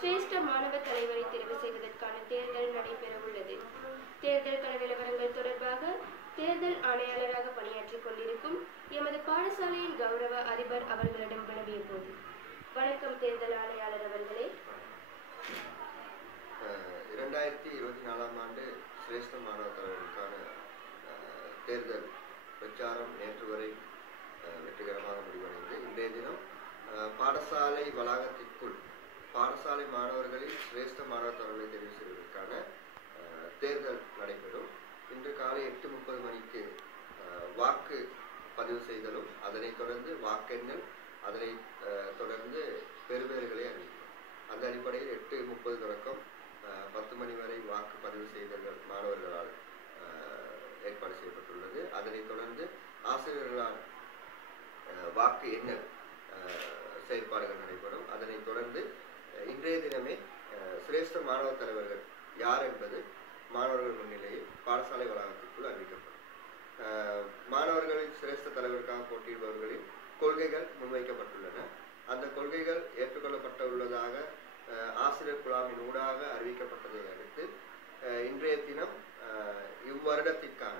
சிரேஷ்ட மாணவ தலைவரை தெரிவு செய்வதற்கான தேர்தல் நடைபெறவுள்ளது. தேர்தல் கள நிலவரங்கள் தொடர்பாக தேர்தல் ஆணையாளராக பணியாற்றிக் கொண்டிருக்கும் எமது பாடசாலையின் கௌரவ அதிபர் அவர்களிடம் வினவிய போது, வணக்கம் தேர்தல் ஆணையாளர் அவர்களே. 2024 ஆண்டு சிரேஷ்ட மாணவ தலைவருக்கான தேர்தல் பிரச்சாரம் நேற்று வரை வெற்றிகரமாக முடிவடைந்து, இன்றைய தினம் பாடசாலை வளாகத்திற்குள் பாடசாலை மாணவர்களில் சிரேஷ்ட மாணவ தலைவரை தெரிவு செய்வதற்கான தேர்தல் நடைபெறும். இன்று காலை 8:30 மணிக்கு வாக்கு பதிவு செய்தலும், அதனைத் தொடர்ந்து வாக்கெண்ணல், அதனைத் தொடர்ந்து பெறுபேறுகளை அறிவிக்கும். அந்த அடிப்படையில் 8:30 தொடக்கம் 10 மணி வரை வாக்கு பதிவு செய்தல்கள் மாணவர்களால் ஏற்பாடு செய்யப்பட்டுள்ளது. அதனைத் தொடர்ந்து ஆசிரியர்களால் வாக்கு எண்ணல் செயற்பாடுகள் நடைபெறும். அதனைத் தொடர்ந்து இன்றைய தினமே சிரேஷ்ட மாணவ தலைவர்கள் யார் என்பது மாணவர்கள் முன்னிலையில் பாடசாலை வளாகத்திற்குள் அறிவிக்கப்படும். மாணவர்களின் சிரேஷ்ட தலைவருக்காக போட்டியிடுபவர்களின் கொள்கைகள் முன்வைக்கப்பட்டுள்ளன. அந்த கொள்கைகள் ஏற்றுக்கொள்ளப்பட்டுள்ளதாக ஆசிரியர் குழாமின் ஊடாக அறிவிக்கப்பட்டதை அடுத்து இன்றைய தினம் இவ்வருடத்திற்கான